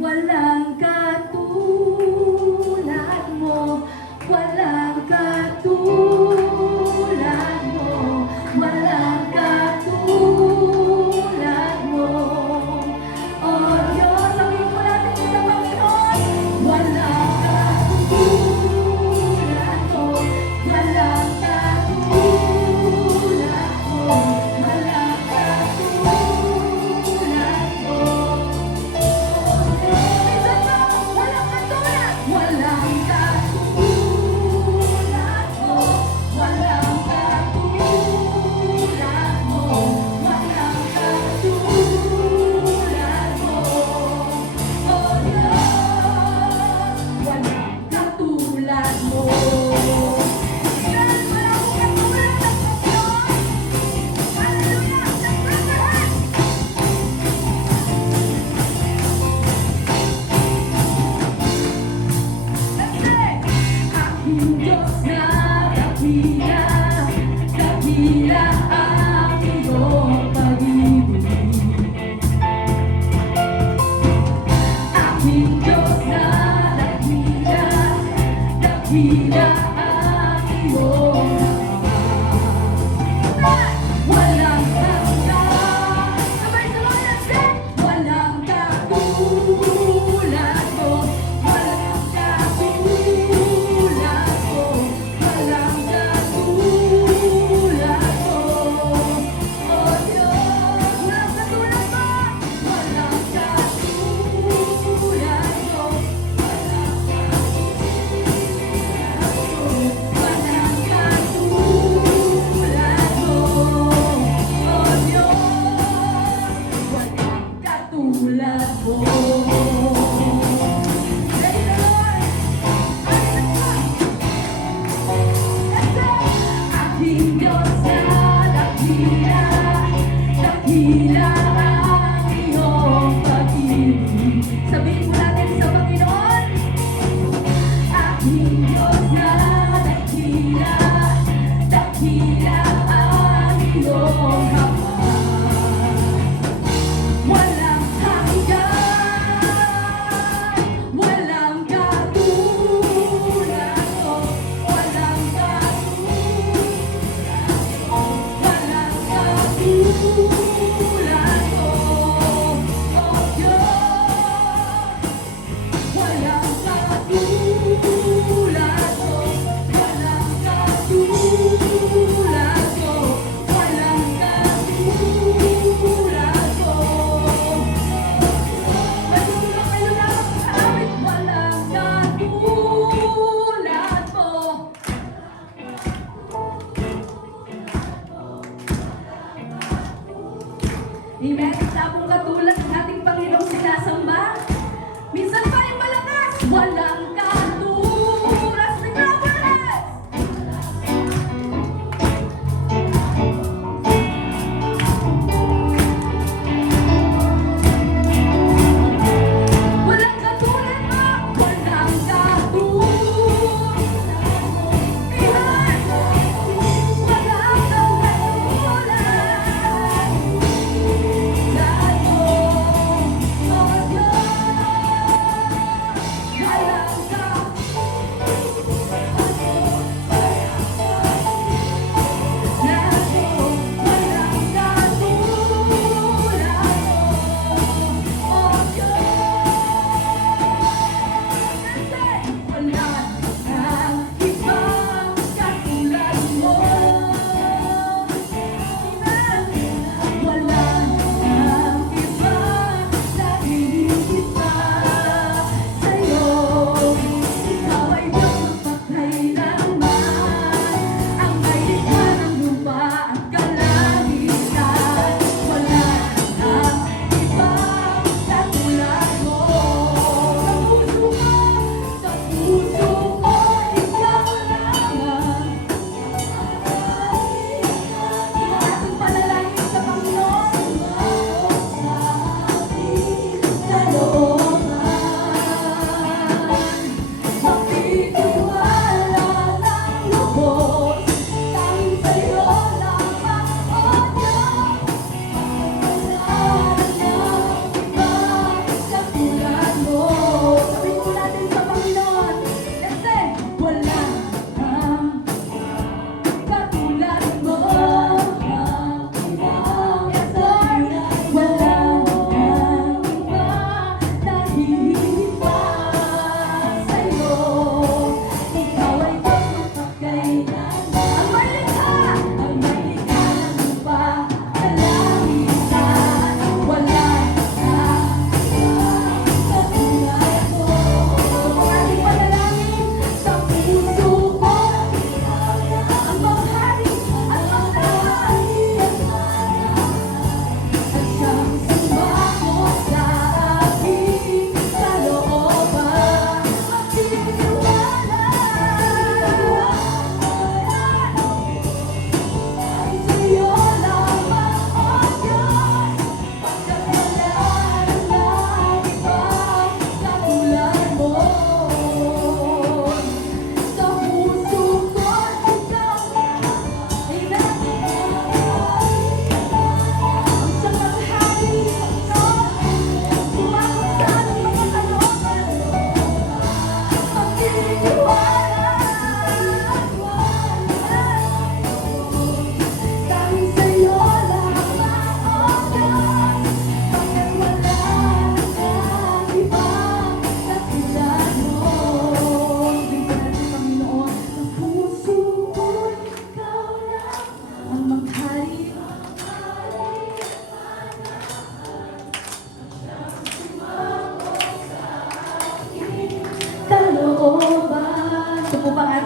Walang katulad mo, walang katulad mo, walang katulad mo. Oh Diyos, sabihin mo natin sa Panginoon, walang katulad mo, walang katulad mo, walang katulad mo. Diyos na dakila, dakila ang iyong pag-ibig. Aking Diyos na dakila, dakila ang iyong lakas. Walang katulad, sabay-sabay natin, walang katulad mo, walang katulad mo, walang katulad mo. Oh Diyos, walang katulad mo, walang katulad mo, walang katulad mo. Oh Diyos, walang katulad mo. Praise the Lord. Aking Diyos na dakila, dakila ang iyong pag-ibig. Sabihin mo natin sa Panginoon, aking Diyos na dakila, dakila ang iyong kapal. Walang hanggan, walang katulad mo, walang katulad mo, walang katulad mo. Oh Diyos, walang katulad mo, walang katulad mo, walang katulad mo. Matulog kayo lang sa amin, walang katulad mo. Amen. Isa pong katulad ng ating Panginoong sinasamba. Minsan pa yung malakas, walang katulad. Micropolis! Walang katulad mo, walang katulad. Ihan! Walang katulad. Lahat mo, oh Diyos, walang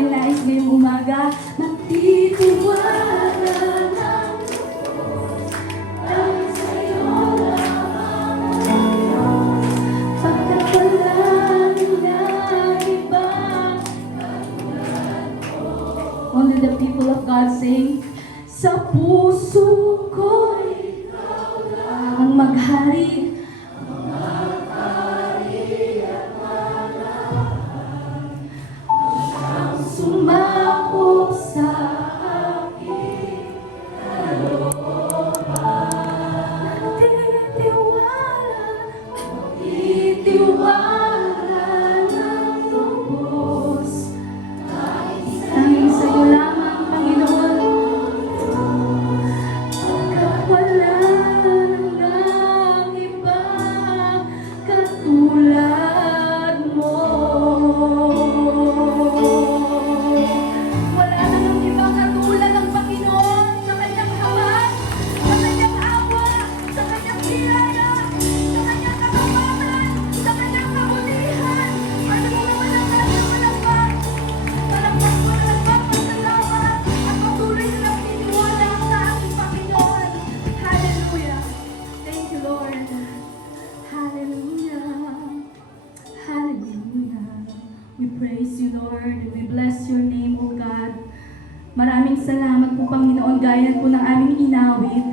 ating nais ngayong umaga. Magtitiwala ng dahil sa'yo lamang, pagkat wala ng iba. Only the people of God sing, sa puso ko'y ang maghari. Sumako sa aking kalooban. Magtitiwala ng lubos. Dahil sa'yo lamang, Panginoon, pagkat wala nang iba katulad mo. Wala namang ibang katulad ng Panginoon sa kanyang habag, sa kanyang awa, sa kanyang biyaya, sa kanyang kapatawaran, sa kanyang kabutihan. Ano mo malagpas na malagpas? Malagpas mo malagpas ng salamat at patuloy na nagtitiwala sa ating Panginoon. Hallelujah! Thank you, Lord. Hallelujah! Hallelujah! We praise you, Lord. We bless your name, O God. Maraming salamat po, Panginoon. Gaya po ng aming inawit,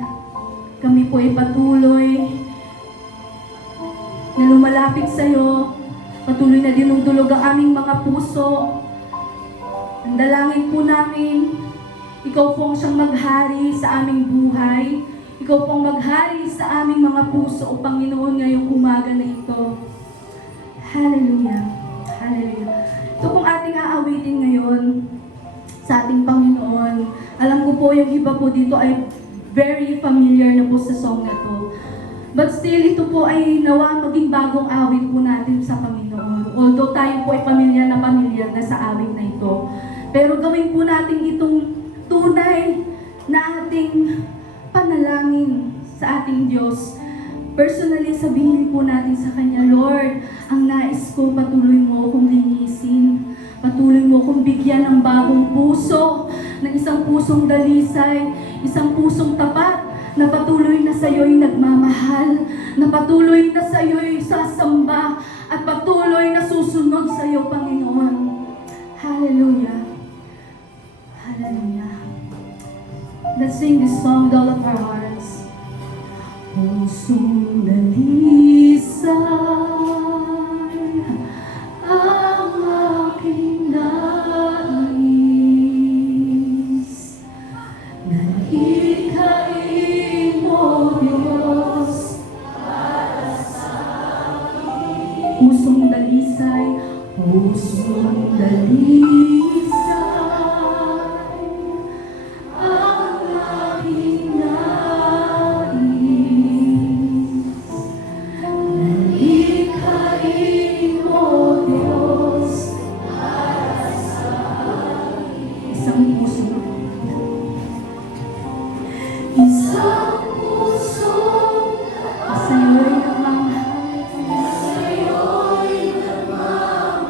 kami po ay patuloy na lumalapit sa iyo. Patuloy na dinudulog ang aming mga puso. Ang dalangin po namin, ikaw po ang siyang maghari sa aming buhay. Ikaw po ang maghari sa aming mga puso, O Panginoon, ngayong umaga na ito. Hallelujah. Hallelujah. Ito pong ating aawitin ngayon sa ating Panginoon. Alam ko po yung iba po dito ay very familiar na po sa song na to. But still, ito po ay nawa maging bagong awit po natin sa Panginoon. Although tayo po ay pamilyar na sa awit na ito. Pero gawin po natin itong tunay na ating panalangin sa ating Diyos. Personally, sabihin po natin sa Kanya, Lord, ang nais ko, patuloy mo akong linisin. Patuloy mo akong bigyan ng bagong puso, ng isang pusong dalisay, isang pusong tapat, na patuloy na sa iyo'y nagmamahal, na patuloy na sa iyo'y sasamba, at patuloy na susunod sa iyo, Panginoon. Hallelujah. Hallelujah. Let's sing this song with all of our hearts. Pusong dalisay ang aking nais, na ikhain mo, Diyos, para sa akin. Pusong dalisay, pusong dalisay ang aking nais, na ikhain mo, Diyos, para sa akin. Isang puso. Isang puso sa'yo'y nagmamahal. Sa'yo'y nagmamahal.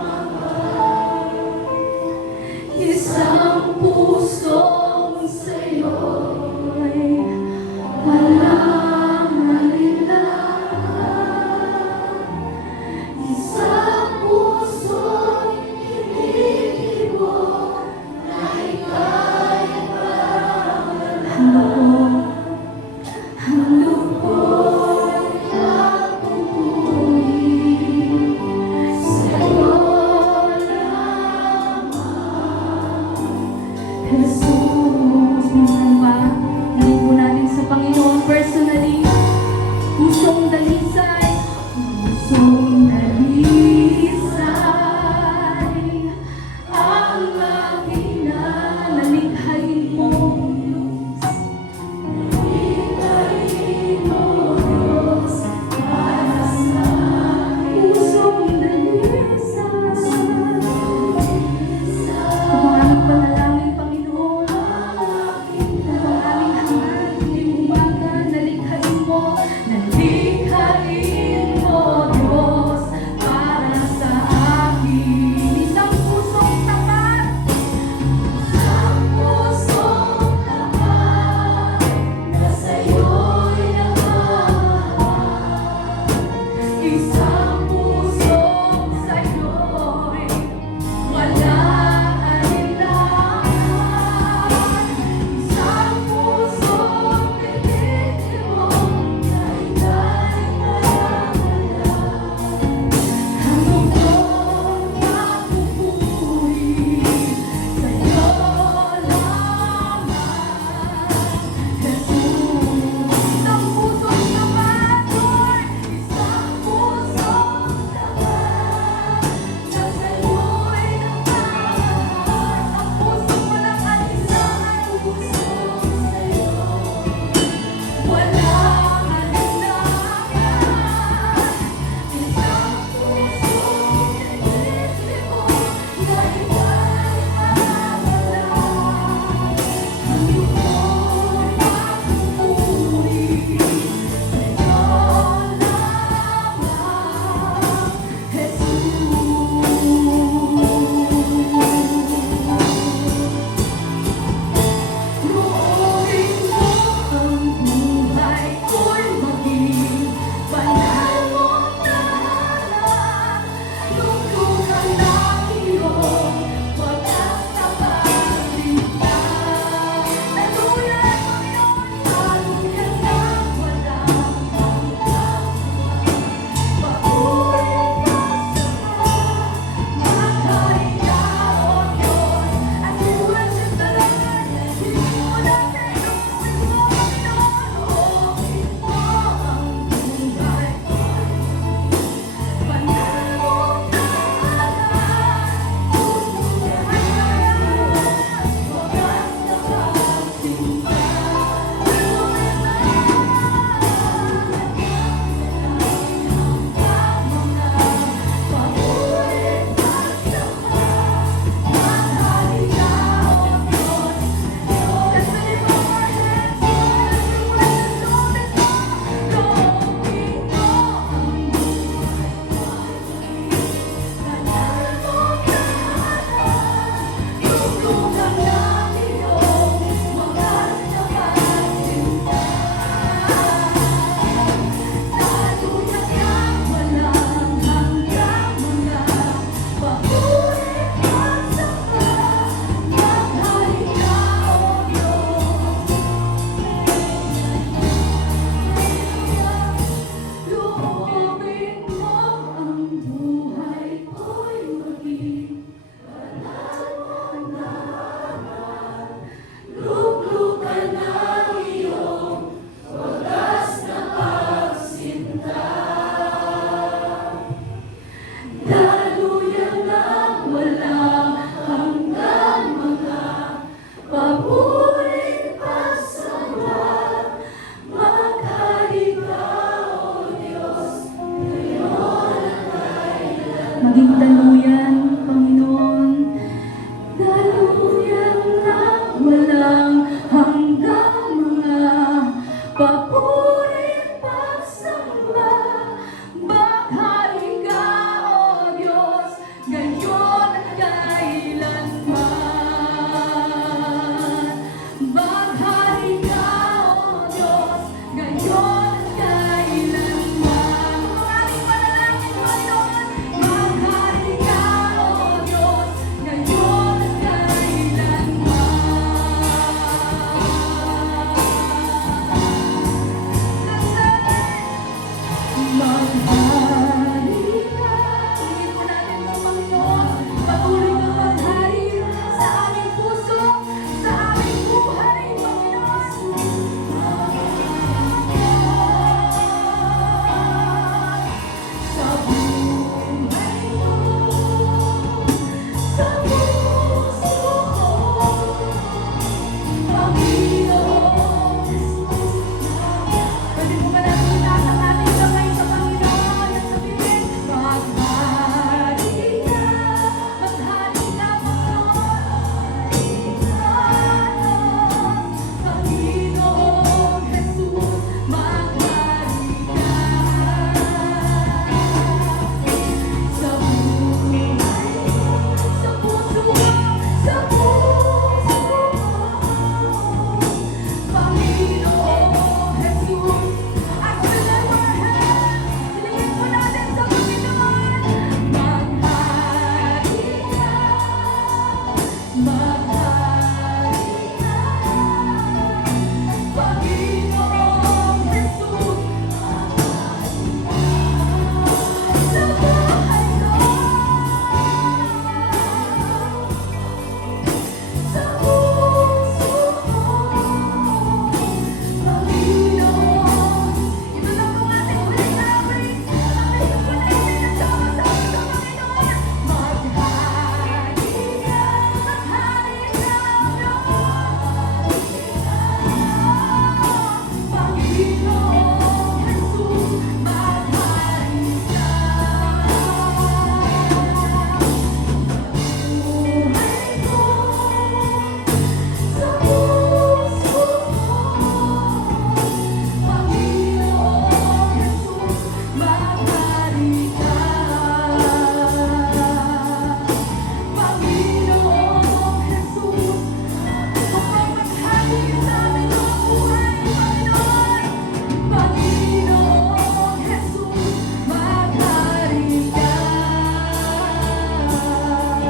Isang